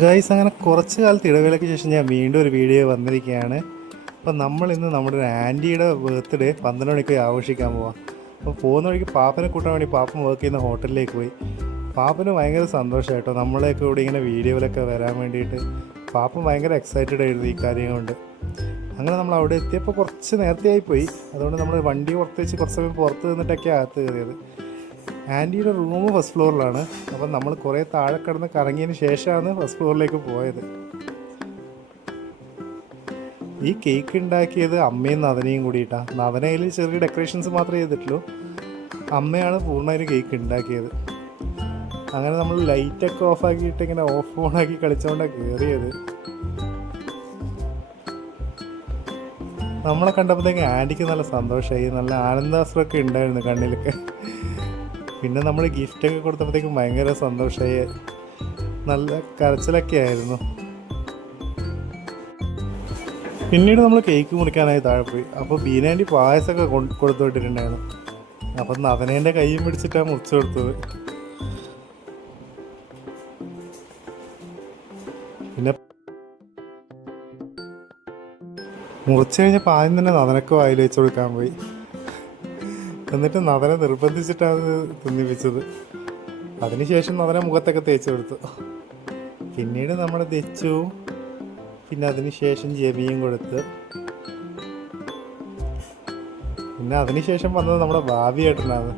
Guys, അങ്ങനെ കുറച്ച് കാലത്ത് ഇടവേളയ്ക്ക് ശേഷം ഞാൻ വീണ്ടും ഒരു വീഡിയോ വന്നിരിക്കുകയാണ്. അപ്പോൾ നമ്മളിന്ന് നമ്മുടെ ഒരു ആൻറ്റിയുടെ ബർത്ത്ഡേ 12 മണിക്ക് ആഘോഷിക്കാൻ പോവാം. അപ്പോൾ പോകുന്ന വഴിക്ക് പാപ്പനെ കൂട്ടാൻ വേണ്ടി പാപ്പൻ വർക്ക് ചെയ്യുന്ന ഹോട്ടലിലേക്ക് പോയി. പാപ്പന് ഭയങ്കര സന്തോഷമായി കേട്ടോ, നമ്മളെയൊക്കെ ഇവിടെ ഇങ്ങനെ വീഡിയോയിലൊക്കെ വരാൻ വേണ്ടിയിട്ട്. പാപ്പൻ ഭയങ്കര എക്സൈറ്റഡ് ആയിരുന്നു ഈ കാര്യം കൊണ്ട്. അങ്ങനെ നമ്മൾ അവിടെ എത്തിയപ്പോൾ കുറച്ച് നേരത്തെ ആയിപ്പോയി. അതുകൊണ്ട് നമ്മൾ വണ്ടി പുറത്ത് വെച്ച് കുറച്ച് സമയം പുറത്ത് നിന്നിട്ടൊക്കെ അകത്ത് കയറിയത്. ആൻറ്റിയുടെ റൂം ഫസ്റ്റ് ഫ്ലോറിലാണ്. അപ്പം നമ്മൾ കുറേ താഴെ കിടന്ന് കറങ്ങിയതിന് ശേഷമാണ് ഫസ്റ്റ് ഫ്ലോറിലേക്ക് പോയത്. ഈ കേക്ക് ഉണ്ടാക്കിയത് അമ്മയും നദനയും കൂടിയിട്ടാണ്. നദനയിൽ ചെറിയ ഡെക്കറേഷൻസ് മാത്രമേ ചെയ്തിട്ടുള്ളൂ, അമ്മയാണ് പൂർണ്ണമായിട്ട് കേക്ക് ഉണ്ടാക്കിയത്. അങ്ങനെ നമ്മൾ ലൈറ്റൊക്കെ ഓഫാക്കിയിട്ട് ഇങ്ങനെ ഓഫ് ഓണാക്കി കളിച്ചുകൊണ്ടാണ് കയറിയത്. നമ്മളെ കണ്ടപ്പോഴത്തേക്ക് ആൻറ്റിക്ക് നല്ല സന്തോഷമായി, നല്ല ആനന്ദാശ്രമൊക്കെ ഉണ്ടായിരുന്നു കണ്ണിലൊക്കെ. പിന്നെ നമ്മൾ ഗിഫ്റ്റൊക്കെ കൊടുത്തപ്പോഴത്തേക്കും ഭയങ്കര സന്തോഷമായി, നല്ല കരച്ചിലൊക്കെ ആയിരുന്നു. പിന്നീട് നമ്മൾ കേക്ക് മുറിക്കാനായി താഴെ പോയി. അപ്പോൾ ബീനാൻറ്റി പായസമൊക്കെ കൊടുത്തു വിട്ടിട്ടുണ്ടായിരുന്നു. അപ്പം നവനേൻ്റെ കൈയും പിടിച്ചിട്ടാണ് മുറിച്ച് കൊടുത്തത്. പിന്നെ മുറിച്ച് കഴിഞ്ഞപ്പോൾ ആദ്യം തന്നെ നവനക്ക് വായിൽ വെച്ച് കൊടുക്കാൻ പോയി. എന്നിട്ട് നവനെ നിർബന്ധിച്ചിട്ടാണ് തിന്നിപ്പിച്ചത്. അതിനുശേഷം നവനെ മുഖത്തൊക്കെ തേച്ച് കൊടുത്തു. പിന്നീട് നമ്മൾ തെച്ചു. പിന്നെ അതിനുശേഷം ജെമിയും കൊടുത്ത്. പിന്നെ അതിനുശേഷം വന്നത് നമ്മുടെ ഭാവിയേട്ടനാണ്.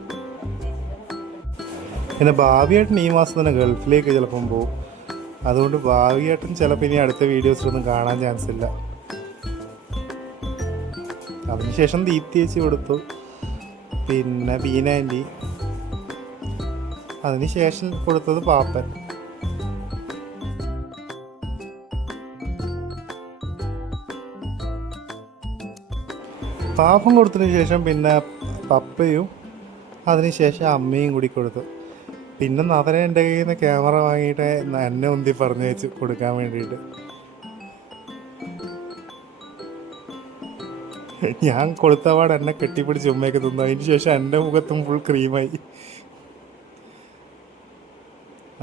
പിന്നെ ഭാവിയേട്ടൻ ഈ മാസം തന്നെ ഗൾഫിലേക്ക് ചിലപ്പം പോകും. അതുകൊണ്ട് ഭാവിയേട്ടൻ ചിലപ്പോൾ ഇനി അടുത്ത വീഡിയോസിലൊന്നും കാണാൻ ചാൻസ് ഇല്ല. അതിനുശേഷം ദീപ്തി ചേച്ചി കൊടുത്തു. പിന്നെ ബീനാൻറ്റി. അതിനുശേഷം കൊടുത്തത് പാപ്പൻ. പാപ്പൻ കൊടുത്തതിന് ശേഷം പിന്നെ പപ്പയും അതിനുശേഷം അമ്മയും കൂടി കൊടുത്തു. പിന്നെ നവന എൻ്റെ കയ്യിൽ നിന്ന് ക്യാമറ വാങ്ങിയിട്ട് എന്നെ ഉന്തി പറഞ്ഞു വെച്ച് കൊടുക്കാൻ വേണ്ടിയിട്ട്. ഞാൻ കൊടുത്തപാട് എന്നെ കെട്ടിപ്പിടിച്ച് ഉമ്മയൊക്കെ തിന്നു. അതിന് ശേഷം എൻ്റെ മുഖത്തും ഫുൾ ക്രീമായി.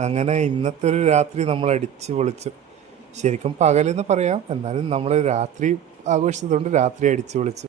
അങ്ങനെ ഇന്നത്തെ ഒരു രാത്രി നമ്മൾ അടിച്ച് പൊളിച്ചു. ശരിക്കും പകലെന്ന് പറയാം, എന്നാലും നമ്മൾ രാത്രി ആഘോഷിച്ചതുകൊണ്ട് രാത്രി അടിച്ച് പൊളിച്ചു.